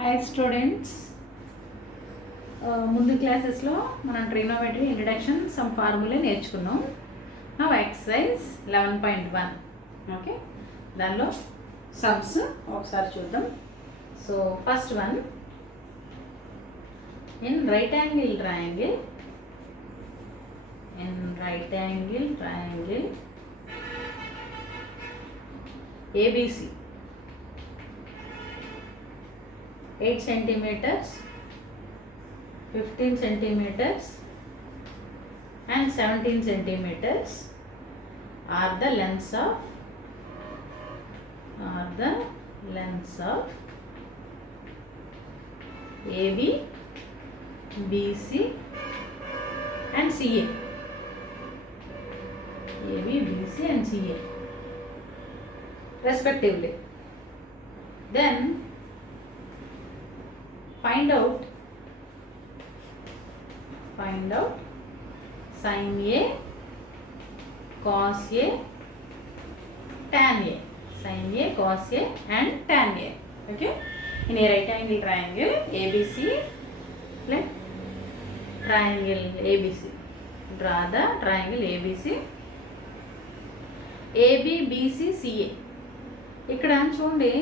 Hi students, ముందు క్లాసెస్లో మనం ట్రిగ్నోమెట్రీ ఇంట్రడక్షన్ సమ్ ఫార్ములా నేర్చుకున్నాం. Now exercise 11.1. ఓకే, దానిలో సమ్స్ ఒకసారి చూద్దాం. So first one, in right angle triangle ABC 8 centimeters, 15 centimeters and 17 centimeters are the lengths of AB, BC and CA. AB, BC and CA respectively. Then find out sin A, cos A, tan A. Sin A, cos A and tan A. Okay, in a right angle triangle ABC, let triangle ABC, draw the triangle ABC, AB, BC, CA. ఇక్కడ చూడండి,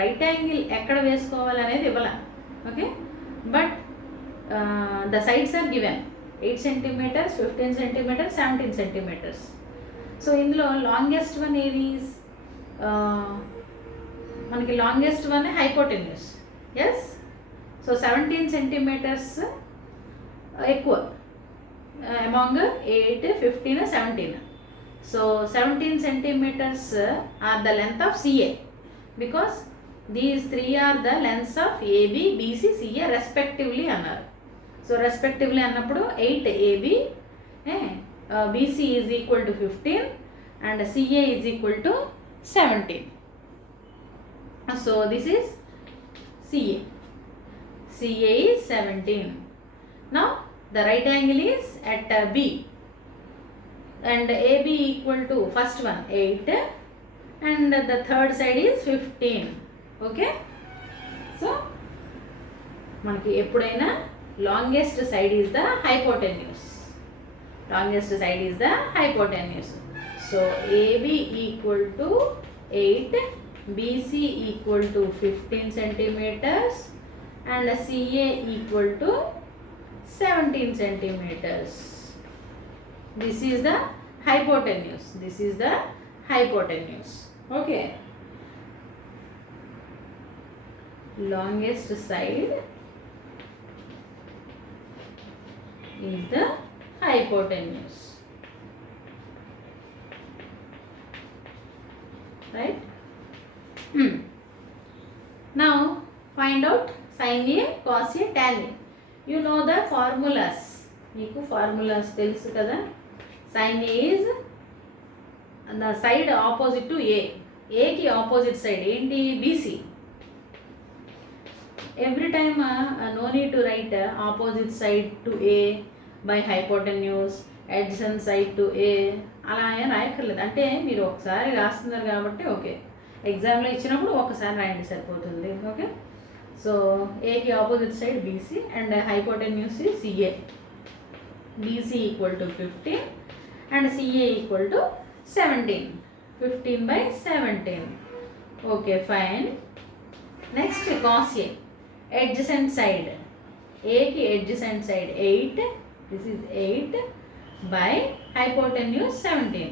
right angle ఎక్కడ వేసుకోవాలి అనేది ఇవ్వాల. Okay, but the sides are given 8 centimeters, 15 centimeters, 17 centimeters. So ఇందులో longest one ఏది? మనకి longest one hypotenuse. Yes, so 17 centimeters ఎక్కువ అమాంగ్ 8, 15, 17. So 17 centimeters are the length of CA, because these three are the lengths of AB, BC, CA respectively అన్నారు. So respectively అన్నప్పుడు 8 AB, BC is equal to 15 and CA is equal to 17. So this is CA. CA is 17. Now the right angle is at B and AB equal to first one 8 and the third side is 15. Okay, so మనకి ఎప్పుడైనా longest side is the hypotenuse. So AB equal to 8, BC equal to 15 centimeters and CA equal to 17 centimeters. This is the hypotenuse. Okay, longest side is the hypotenuse, right? Now find out sin A, cos A, tan A. You know the formulas. మీకు ఫార్ములాస్ తెలుసు కదా. sin A is the side opposite to A. A కి opposite side ఏంటి? BC. Every time no need to write opposite side to A by hypotenuse, adjacent side to A, అలా ఏం రాయక్కర్లేదు. అంటే మీరు ఒకసారి రాస్తున్నారు కాబట్టి ఓకే, ఎగ్జామ్లో ఇచ్చినప్పుడు ఒకసారి రాయండి సరిపోతుంది. ఓకే, సో ఏకి opposite side BC and hypotenuse CA. BC equal to 15 and CA equal to 17. 15 by 17. Okay, fine. Next cos A, adjacent side. A కి adjacent side 8, this is 8 by hypotenuse 17.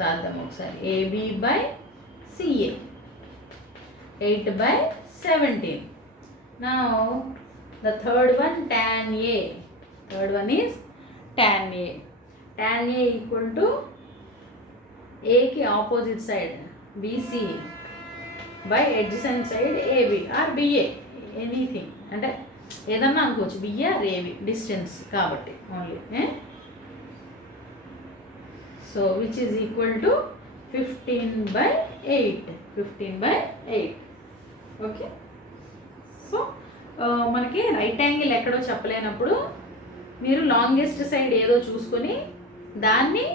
రాద్దాం ఒకసారి. AB by CA 8 by 17. Now the third one tan A. Third one is tan A. Tan A equal to A ki opposite side BC by adjacent side AB or BA, anything. అంటే ఏదన్నా అనుకోవచ్చు, BA or AB, distance కాబట్టి only. So which is equal to 15 by 8. Okay, so మనకి right angle ఎక్కడో చెప్పలేనప్పుడు మీరు longest side ఏదో చూసుకొని దాన్ని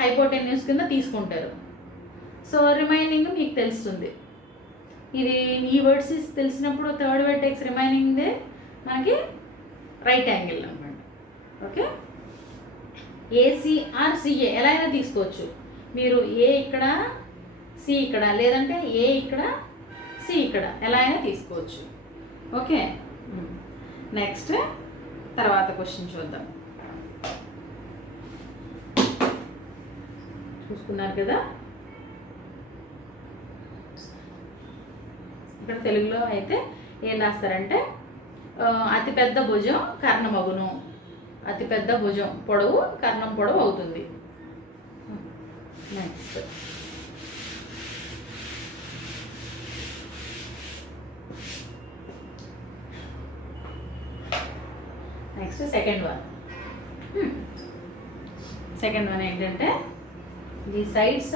హైపోటెన్యూస్ కింద తీసుకుంటారు. సో రిమైనింగ్ మీకు తెలుస్తుంది. ఇది ఈ వర్డ్స్ తెలిసినప్పుడు థర్డ్ వెర్టెక్స్ రిమైనింగ్దే మనకి రైట్ యాంగిల్ అనమాట. ఓకే, ఏసీఆర్ సిఏ ఎలా అయినా తీసుకోవచ్చు మీరు. ఏ ఇక్కడ, సి ఇక్కడ, లేదంటే ఏ ఇక్కడ, సి ఇక్కడ, ఎలా అయినా తీసుకోవచ్చు. ఓకే, నెక్స్ట్ తర్వాత క్వశ్చన్ చూద్దాం. చూసుకున్నారు కదా, ఇక్కడ తెలుగులో అయితే ఏం రాస్తారంటే అతిపెద్ద భుజం కర్ణమగును, అతిపెద్ద భుజం పొడవు కర్ణం పొడవు అవుతుంది. నెక్స్ట్ సెకండ్ వన్ ఏంటంటే the sides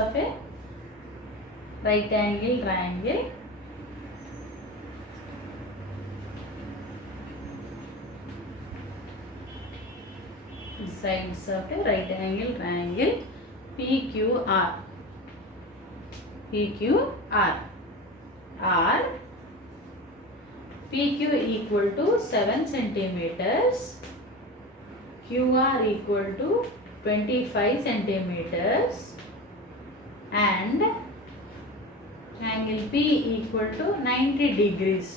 of A right angle triangle sides of a right angle triangle PQR are PQ equal to 7 centimeters, QR equal to 25 centimeters and angle P equal to 90 degrees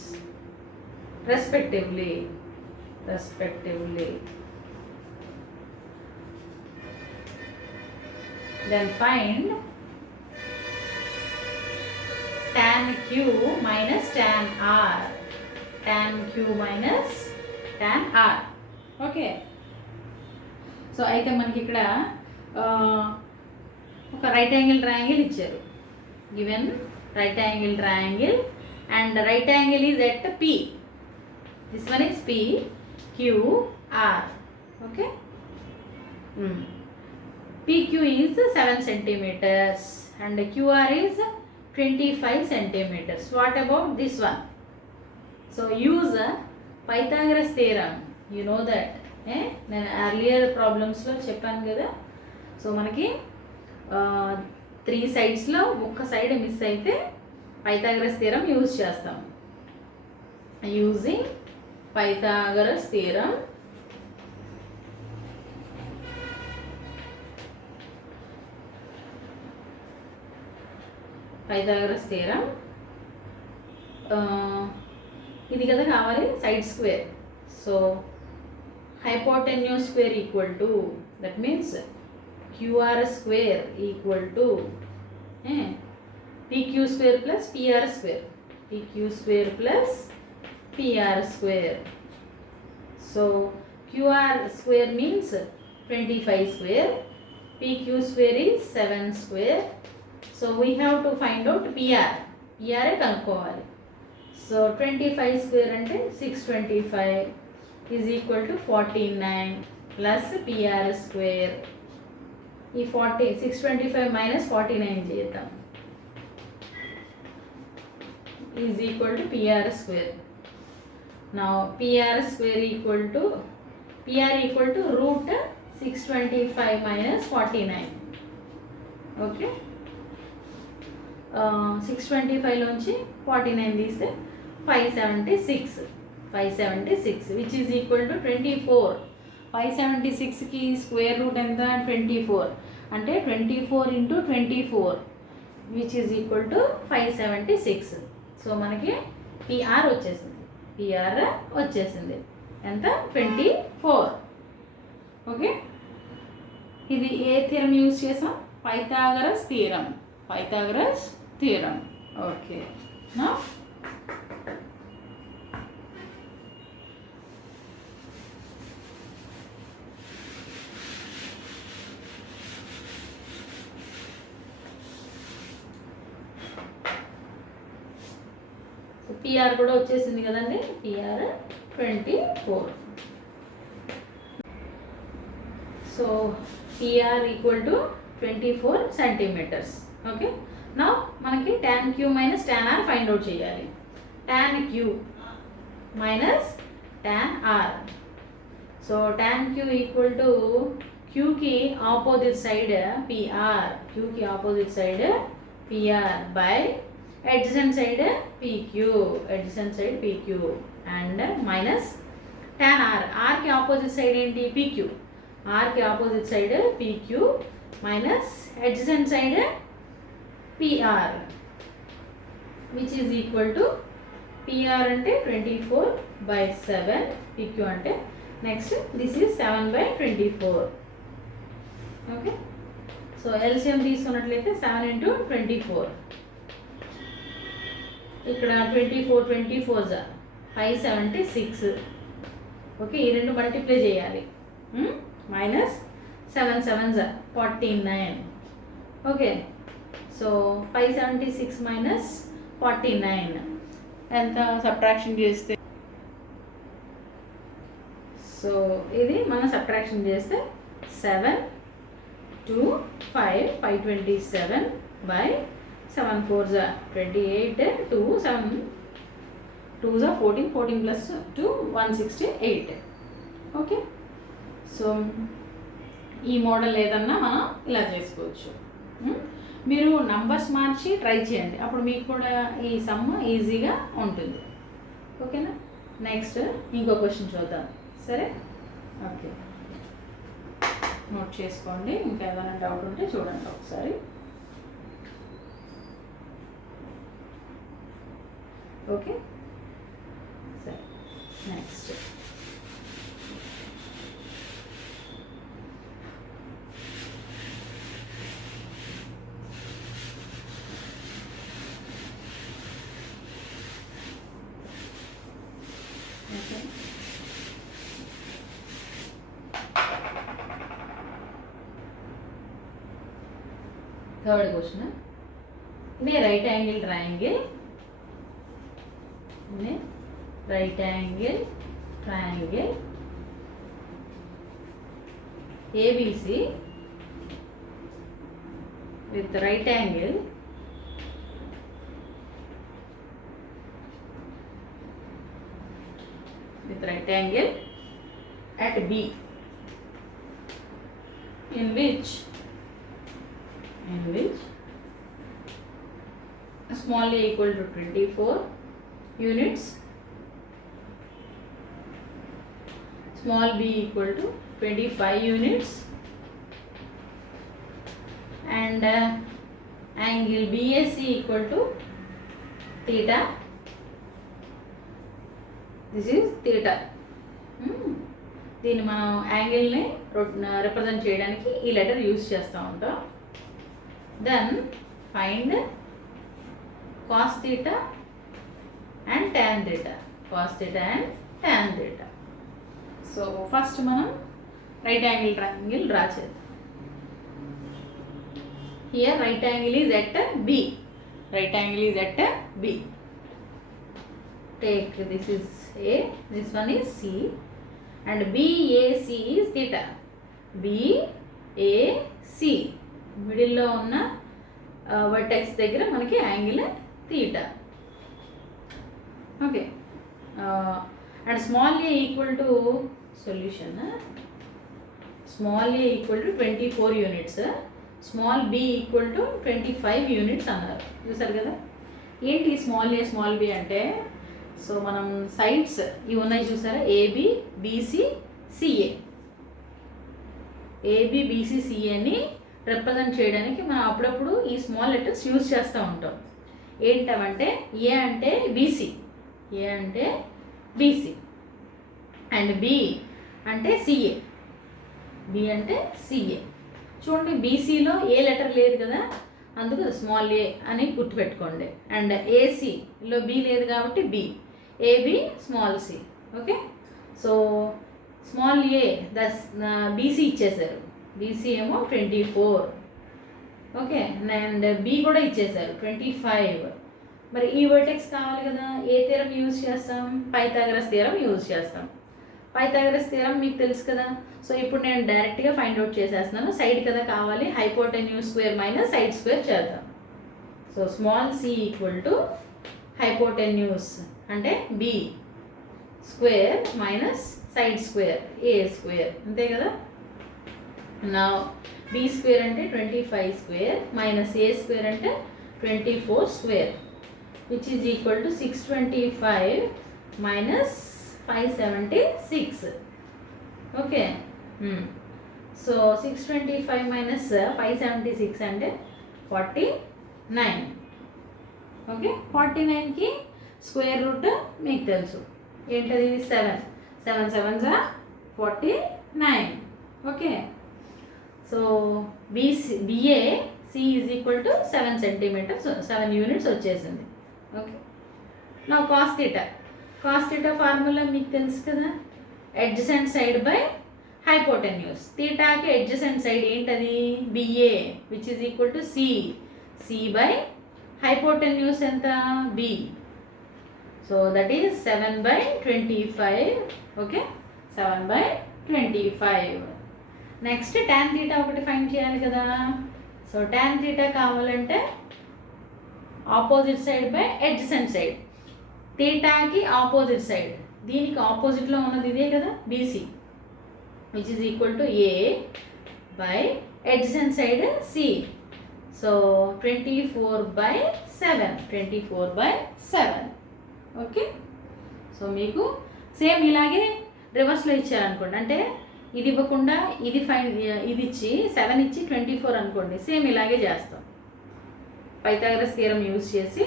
respectively. Then find tan Q minus tan R. Tan Q minus tan R. Okay, so అయితే మనకి ఇక్కడ ఒక right angle triangle ఇచ్చారు. Given right angle triangle and right angle is at P. This one is P, Q, R. Okay, PQ is 7 centimeters and QR is 25 centimeters. What about this one? So use Pythagoras theorem. You know that. నేను earlier problemsలో చెప్పాను కదా. సో మనకి 3 సైడ్స్లో ఒక్క side miss అయితే Pythagoras theorem use చేస్తాం. Using Pythagoras theorem ఇది కదా కావాలి side square. So hypotenuse square equal to, that means QR square equal to PQ square plus PR square. PQ square plus PR square. So QR square means 25 square, pq square is 7 square. So we have to find out PR. PR కనుక్కోవాలి. So 25 square అంటే 625 is equal to 49 plus PR square. ఈ 625 minus 49 చేద్దాం is equal to PR square. Now PR square equal to root 625 minus 49. Okay. 625 లోంచి 49 తీస్తే 576 which is equal to 24. 576కి square root ఎంత 24 అంటే 24 into 24 which is equal to 576. So మనకి PR వచ్చేసింది ఎంత 24. ఓకే, ఇది ఏ థియరం యూజ్ చేసాం? Pythagoras theorem. ఓకే, నా పిఆర్ కూడా వచ్చేసింది కదండి. PR 24. So PR equal to 24 centimeters. Okay, నా మనకి tan q minus tan r find out చేయాలి. tan q minus tan r. So tan q equal to క్యూకి ఆపోజిట్ సైడ్ పిఆర్, క్యూకి opposite side PR by adjacent side PQ, adjacent side PQ and minus tan R, R के opposite side ఏంటి PQ, R के opposite side PQ minus adjacent side PR which is equal to PR అంటే 24/7, PQ అంటే next this is 7/24. Okay, so LCM తీసుకున్నట్లయితే 7 into 24, ఇక్కడ 24 576. ఓకే, ఈ రెండు మల్టిప్లై చేయాలి, మైనస్ 7 7 49. ఓకే, సో 576 మైనస్ 49 ఎంత సబ్ట్రాక్షన్ చేస్తే, సో ఇది మనం సబ్ట్రాక్షన్ చేస్తే 7 2 5 527 బై 7 4 28 2 7 2 14 14 plus 2 168. ఓకే, సో ఈ మోడల్ ఏదన్నా మనం ఇలా చేసుకోవచ్చు. మీరు నంబర్స్ మార్చి ట్రై చేయండి, అప్పుడు మీకు కూడా ఈ సమ్ ఈజీగా ఉంటుంది. ఓకేనా, నెక్స్ట్ ఇంకో క్వశ్చన్ చూద్దాం. సరే, ఓకే, నోట్ చేసుకోండి. ఇంకా ఏదైనా డౌట్ ఉంటే చూడండి ఒకసారి. ఓకే, సరే, next third question, in a right angle triangle, in a right angle triangle ABC with right angle at B, in which small a equal to 24 units, small b equal to 25 units, and angle BAC equal to theta. This is theta. దీన్ని మనం యాంగిల్ని రిప్రజెంట్ చేయడానికి ఈ letter use చేస్తూ ఉంటాం. Then find cos theta and tan theta, cos theta and tan theta. So first మనం right angle triangle draw చేద్దాం. Here right angle is at B, right angle is at B. Take this is A, this one is C, and BAC is theta. BAC మిడిల్లో ఉన్న వర్టెక్స్ దగ్గర మనకి angle theta. Okay, and small a equal to solution, small a equal to 24 units, small b equal to 25 units అన్నారు. చూసారు కదా, ఏంటి small b అంటే, so మనం సైడ్స్ ఇవి ఉన్నాయి చూసారా, AB BC CA, AB BC సిఏని రిప్రజెంట్ చేయడానికి మనం అప్పుడప్పుడు ఈ స్మాల్ లెటర్స్ యూజ్ చేస్తూ ఉంటాం. ఏంటంటే ఏ అంటే బీసీ, ఏ అంటే బీసీ, అండ్ బి అంటే సిఏ, బి అంటే సిఏ. చూడండి, బీసీలో ఏ లెటర్ లేదు కదా, అందుకు స్మాల్ ఏ అని గుర్తుపెట్టుకోండి. అండ్ ఏసీలో బి లేదు కాబట్టి B, AB small c. Okay, so small a BC ఇచ్చేసారు, బీసీ ఏమో 24. ఓకే, అండ్ బి కూడా ఇచ్చేసారు 25. మరి ఈ వర్టెక్స్ కావాలి కదా, ఏ థీరం యూజ్ చేస్తాం, పైథాగరస్ థీరం యూజ్ చేస్తాం. పైథాగరస్ థీరం మీకు తెలుసు కదా, సో ఇప్పుడు నేను డైరెక్ట్గా ఫైండ్ అవుట్ చేసేస్తున్నాను. సైడ్ కదా కావాలి, hypotenuse square minus side square చేద్దాం. So small c equal to hypotenuse అంటే B square minus side square A square, అంతే కదా. నా బి స్క్వేర్ అంటే 25 స్క్వేర్ మైనస్ ఏ స్క్వేర్ అంటే 24 square which is equal to 625 మైనస్ 576. ఓకే, సో 625 మైనస్ 576 అంటే 49. ఓకే, 49కి స్క్వేర్ రూట్ మీకు తెలుసు ఏంటది 7. 7 7 49. Okay, so BA C is equal to 7 centimetres 7 units వచ్చేసింది. ఓకే, నా కాస్ థీటా ఫార్ములా మీకు తెలుసు కదా, అడ్జసెంట్ సైడ్ బై హైపోటెన్యూస్. థీటాకి అడ్జసెంట్ సైడ్ ఏంటది BA which is equal to C by hypotenuse ఎంత B. So that is 7/25. Okay, 7/25. Next tan theta ఒకటి find చేయాలి కదా. సో tan థీటా కావాలంటే opposite side by adjacent side. థీటాకి opposite side, దీనికి ఆపోజిట్లో ఉన్నది ఇదే కదా BC which is equal to A by adjacent side C. So 24/7. 24/7. Okay, so మీకు సేమ్ ఇలాగే రివర్స్లో ఇచ్చారనుకోండి, అంటే ఇది ఇవ్వకుండా ఇది ఇది ఇచ్చి 7 ఇచ్చి 24 అనుకోండి, సేమ్ ఇలాగే చేస్తాం. పైథాగరస్ థియరం యూజ్ చేసి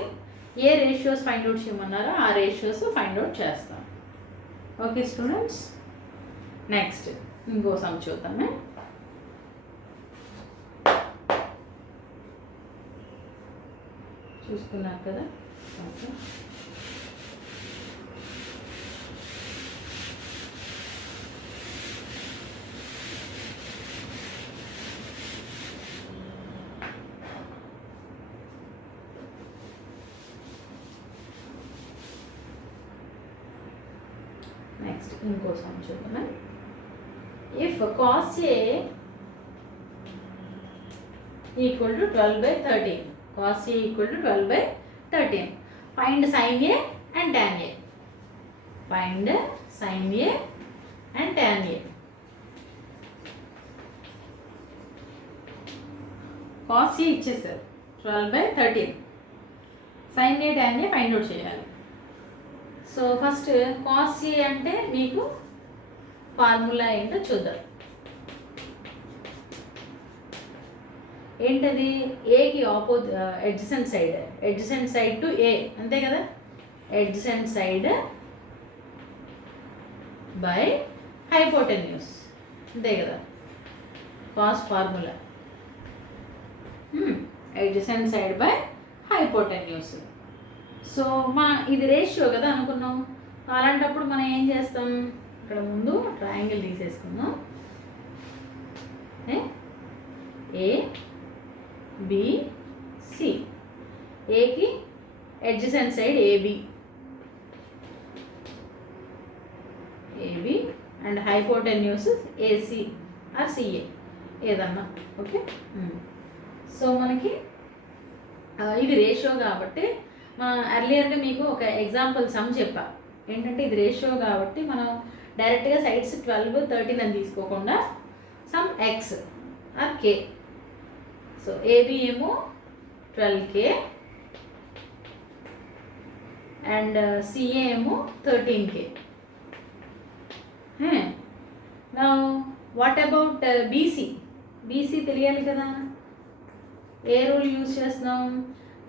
ఏ రేషియోస్ ఫైండ్ అవుట్ చేయమన్నారో ఆ రేషియోస్ ఫైండ్ అవుట్ చేస్తాం. ఓకే స్టూడెంట్స్, నెక్స్ట్ ఇంకో సమ్ చూద్దామే. చూసుకున్నారు కదా. ఓకే, నెక్స్ట్ ఇంకో సమ్ చూద్దాం. If cos A equal to 12/13, cos A equal to 12/13, find sin A and tan A. Find sin A and tan A. cos A ఇచ్చేసారు 12/13, sin A tan A find out చేయాలి. So first cos A అంటే మీకు ఫార్ములా ఏంటో చూద్దాం. ఏంటది, ఏకి adjacent side to ఏ, అంతే కదా. అడ్జసెంట్ సైడ్ బై హైపోటెన్యూస్, అంతే కదా cos formula. Adjacent side by hypotenuse. So ఇది రేషియో కదా అనుకున్నాం. అలాంటప్పుడు మనం ఏం చేస్తాం, ఇక్కడ ముందు ట్రయాంగిల్ తీసేసుకుందాం. ఏ బి సి, ఏకి adjacent side AB and hypotenuse AC or CA ఏదన్నా. ఓకే, సో మనకి ఇది రేషియో కాబట్టి ఎర్లియర్గా మీకు ఒక ఎగ్జాంపుల్ సమ్ చెప్పా. ఏంటంటే ఇది రేషియో కాబట్టి మనం డైరెక్ట్గా సైడ్స్ 12, 13 అని తీసుకోకుండా some x or k. So AB ఏమో 12K అండ్ సిఏ ఏమో 13K. నా వాట్ అబౌట్ బీసీ తెలియాలి కదా. ఏ రూల్ యూజ్ చేస్తున్నాం,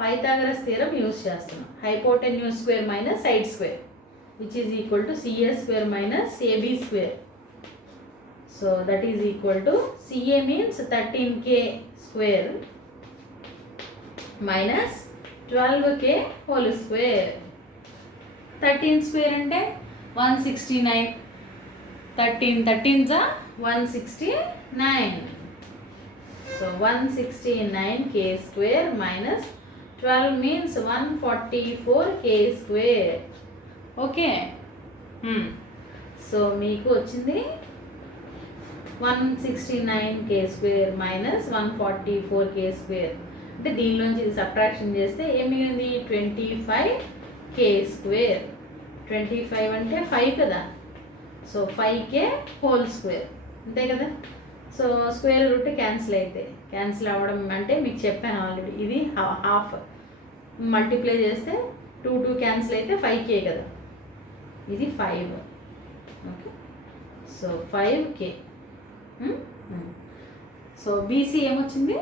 పైథాగరస్ థియరం యూజ్ చేస్తున్నాం. Hypotenuse square minus side square which is equal to CA square minus AB square. So that is equal to CA means 13K square minus 12K whole square. 13 square అంటే 169, 13 169. So 169K square minus 12 means 144K square. Okay, so మీకు వచ్చింది 169K square minus 144K square. అంటే దీనిలోంచి ఇది సబ్ట్రాక్షన్ చేస్తే ఏం మిగిలింది 25K square. 25 అంటే 5 కదా. సో 5K హోల్ స్క్వేర్, అంతే కదా. సో స్క్వేర్ రూట్ క్యాన్సిల్ అయితే క్యాన్సిల్ అవ్వడం అంటే మీకు చెప్పాను ఆల్రెడీ, ఇది హాఫ్ మల్టిప్లై చేస్తే 2 క్యాన్సిల్ అయితే 5k కదా, ఇది 5. Okay, so 5k. So BC ఏమొచ్చింది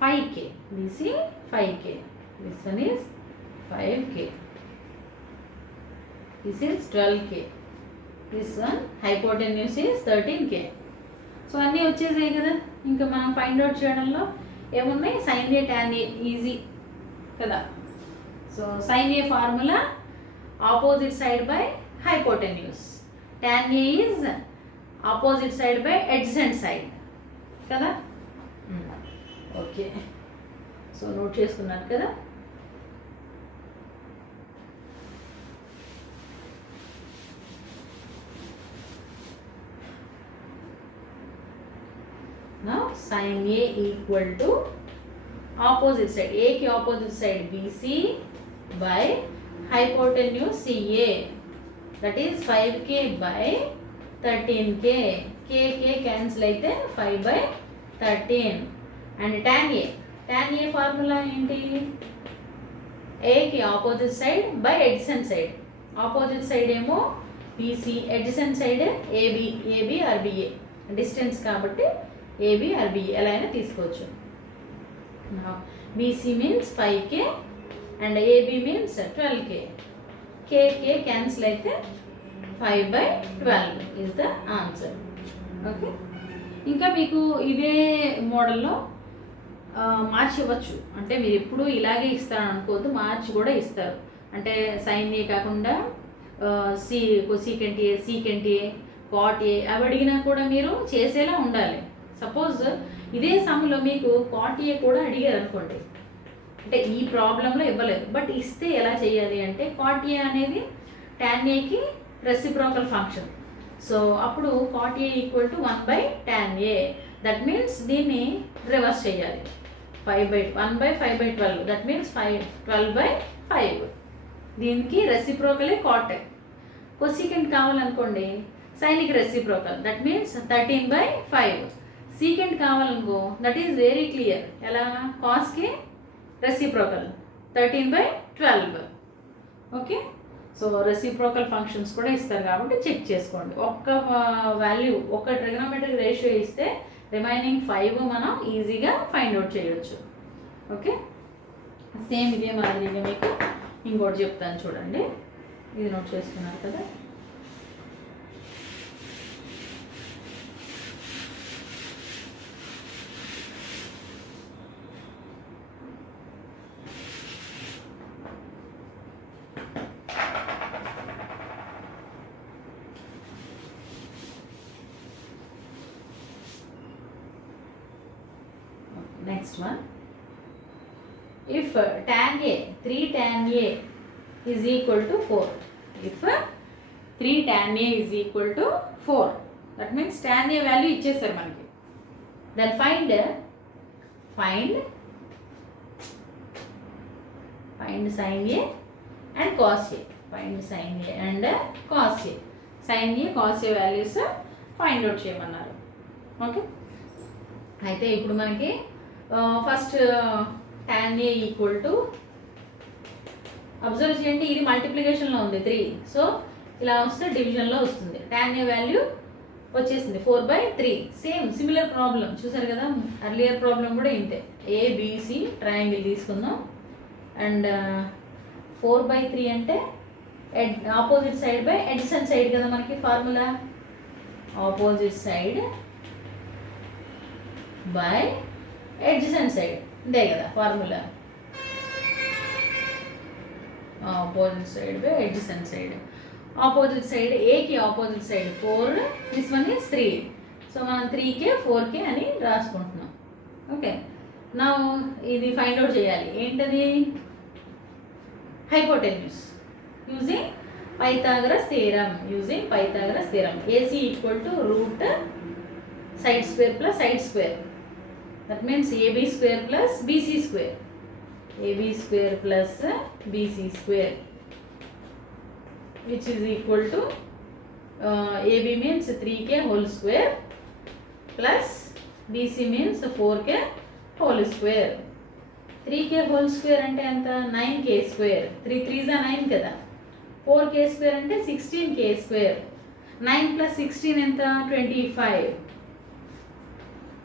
5k, BC 5k, this one is 5k, this is 12k, this one hypotenuse is 13k. So అన్నీ వచ్చేసాయి కదా. ఇంకా మనం ఫైండ్ అవుట్ చేయడంలో ఏమున్నాయి, sine A tan A easy కదా. So sine A formula opposite side by hypotenuse, tan A is opposite side by adjacent side కదా. Okay, so note చేసుకున్నారు కదా. Now sin A equal to opposite side, A की opposite side BC by hypotenuse CA, that is 5k by 13k, k cancel అయితే 5/13. and tan A formula ఏంటి, A की opposite side by adjacent side, opposite side ఏమో BC, adjacent side AB or BA, distance కాబట్టి AB or BA ఎలా అయినా తీసుకోవచ్చు. BC means 5k and AB means 12k, k cancel అయితే 5/12 is the answer. Okay, ఇంకా మీకు ఇదే మోడల్లో మార్చి ఇవ్వచ్చు, అంటే మీరు ఎప్పుడు ఇలాగే ఇస్తారని అనుకోవద్దు, మార్చి కూడా ఇస్తారు. అంటే సైన్ ఏ కాకుండా సీకెంట్ ఏ కాట్ ఏ అవి అడిగినా కూడా మీరు చేసేలా ఉండాలి. సపోజ్ ఇదే సమ్లో మీకు కాట్ ఏ కూడా అడిగారు అనుకోండి, అంటే ఈ ప్రాబ్లంలో ఇవ్వలేదు, బట్ ఇస్తే ఎలా చేయాలి అంటే కాట్ ఏ అనేది tan ఏకి రెసిప్రోకల్ ఫంక్షన్. సో అప్పుడు cot A equal to 1/tan A, that means దీన్ని రివర్స్ చేయాలి, 1/5/12, దట్ మీన్స్ 12/5. దీనికి రెసిప్రోకలే కాట్. కొసీకెంట్ కావాలనుకోండి సైన్కి రెసిప్రోకల్, దట్ మీన్స్ 13/5. సీకెంట్ కావాలనుకో దట్ ఈజ్ వెరీ క్లియర్, ఎలా, కాస్కి reciprocal 13/12. Okay, so reciprocal functions కూడా ఇస్తారు కాబట్టి చెక్ చేసుకోండి. ఒక్క వాల్యూ, ఒక్క ట్రిగనోమెట్రిక్ రేషియో ఇస్తే రిమైనింగ్ 5 మనం ఈజీగా ఫైండ్ అవుట్ చేయొచ్చు. ఓకే, సేమ్ ఇదే మాదిరిగా మీకు ఇంకోటి చెప్తాను చూడండి, ఇది నోట్ చేసుకున్నారు కదా. Next one, if tan A, 3 tan A is equal to 4, if 3 tan A is equal to 4, that means tan A value ఇచ్చేసారు మనకి, then find sin A and cos A, find sin A and cos A, sin A cos A values find out చేయమన్నారు. ఓకే, అయితే ఇప్పుడు మనకి first tan A equal to, observe చేయండి ఇది మల్టిప్లికేషన్లో ఉంది 3, సో ఇలా వస్తే డివిజన్లో వస్తుంది. tan A వాల్యూ వచ్చేసింది 4/3. సేమ్ సిమిలర్ ప్రాబ్లం చూసారు కదా, అర్లియర్ ప్రాబ్లం కూడా ఇంతే. ABC ట్రయాంగిల్ తీసుకుందాం, అండ్ 4/3 అంటే opposite side by adjacent side కదా మనకి formula, opposite side by adjacent side ఇదే కదా formula, opposite side by adjacent side. Opposite side ఏకి opposite side 4, this one is 3, so మనం 3k 4k అని రాసుకుంటున్నాం. ఓకే, నా ఇది ఫైండ్ అవుట్ చేయాలి, ఏంటది, hypotenuse using Pythagoras theorem, AC equal to root side square plus side square, that means AB square plus BC square, AB square plus BC square, which is equal to AB means 3k whole square plus BC means 4k whole square. 3k whole square అంటే ఎంత? 9k square. 3 3 9 కదా. 4k square అంటే 16k square. 9 + 16 ఎంత? 25.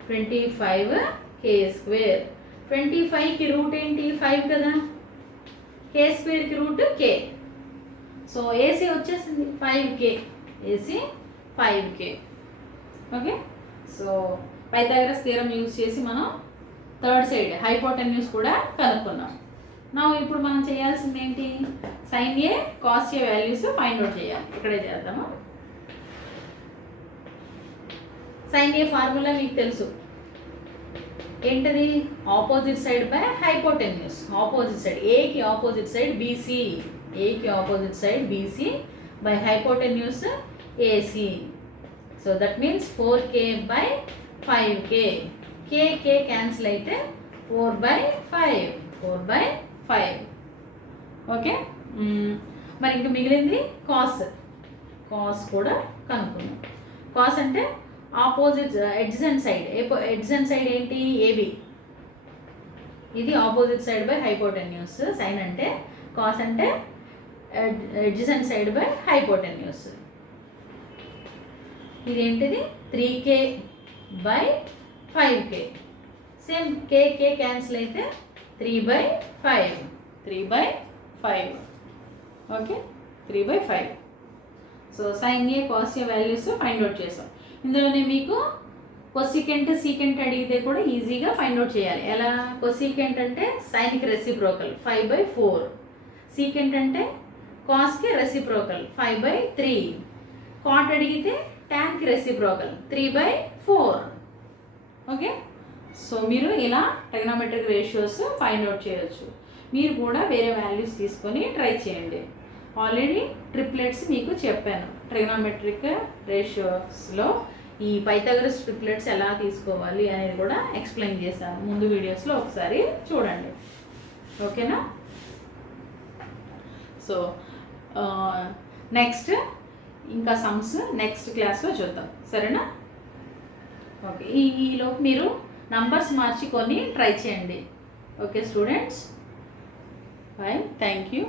25k square. 25కి రూట్ ఏంటి? 5 కదా. k స్క్వేర్కి root k. So AC వచ్చేసింది 5k. AC 5k. Okay. So Pythagoras theorem use చేసి మనం థర్డ్ సైడ్ హైపోటెన్యూస్ కూడా కనుక్కున్నాం. నా ఇప్పుడు మనం చేయాల్సింది ఏంటి? Sine A cos A values find out చేయాలి. ఇక్కడే చేద్దాము. సైన్ ఏ ఫార్ములా మీకు తెలుసు ఏంటది? Opposite side by hypotenuse. Opposite side ఏకి ఆపోజిట్ సైడ్ బీసీ. ఏకి opposite side BC by hypotenuse AC. So that means 4k by 5k. k cancel అయితే 4/5. 4/5. ఓకే. మరి ఇంకా మిగిలింది కాస్. కాస్ కూడా కనుక్కున్నాం. కాస్ అంటే opposite adjacent side. Adjacent side ఏంటి? ఏబి. ఇది opposite side by hypotenuse. Sine అంటే. కాస్ అంటే ఎడ్జెంట్ సైడ్ బై హైపోటెన్యూస్. ఇదేంటిది? 3k by 5k. Same k cancel అయితే 3/5. 3/5. Okay. 3/5. So sine A cos A values find out చేసాం. ఇందులోనే మీకు cosecant secant అడిగితే కూడా ఈజీగా ఫైండ్ అవుట్ చేయాలి. ఎలా? కొసికెంట్ అంటే సైన్కి రెసిప్రోకల్ 5/4. సీకెంట్ అంటే కాస్కి రెసిప్రోకల్ 5/3. కాట్ అడిగితే టాన్కి రెసిప్రోకల్ 3/4. ఓకే. సో మీరు ఇలా ట్రిగ్నోమెట్రిక్ రేషియోస్ ఫైండ్ అవుట్ చేయొచ్చు. మీరు కూడా వేరే వాల్యూస్ తీసుకొని ట్రై చేయండి. ఆల్రెడీ ట్రిప్లెట్స్ మీకు చెప్పాను. ట్రిగ్నోమెట్రిక్ రేషియోస్లో ఈ పైథాగరస్ ట్రిప్లెట్స్ ఎలా తీసుకోవాలి అనేది కూడా ఎక్స్ప్లెయిన్ చేశాను ముందు వీడియోస్లో. ఒకసారి చూడండి. ఓకేనా? సో నెక్స్ట్ ఇంకా సమ్స్ నెక్స్ట్ క్లాస్లో చూద్దాం. సరేనా? ఓకే. ఈలోపు మీరు నంబర్స్ మార్చి కొన్ని ట్రై చేయండి. Okay students. Bye. Thank you.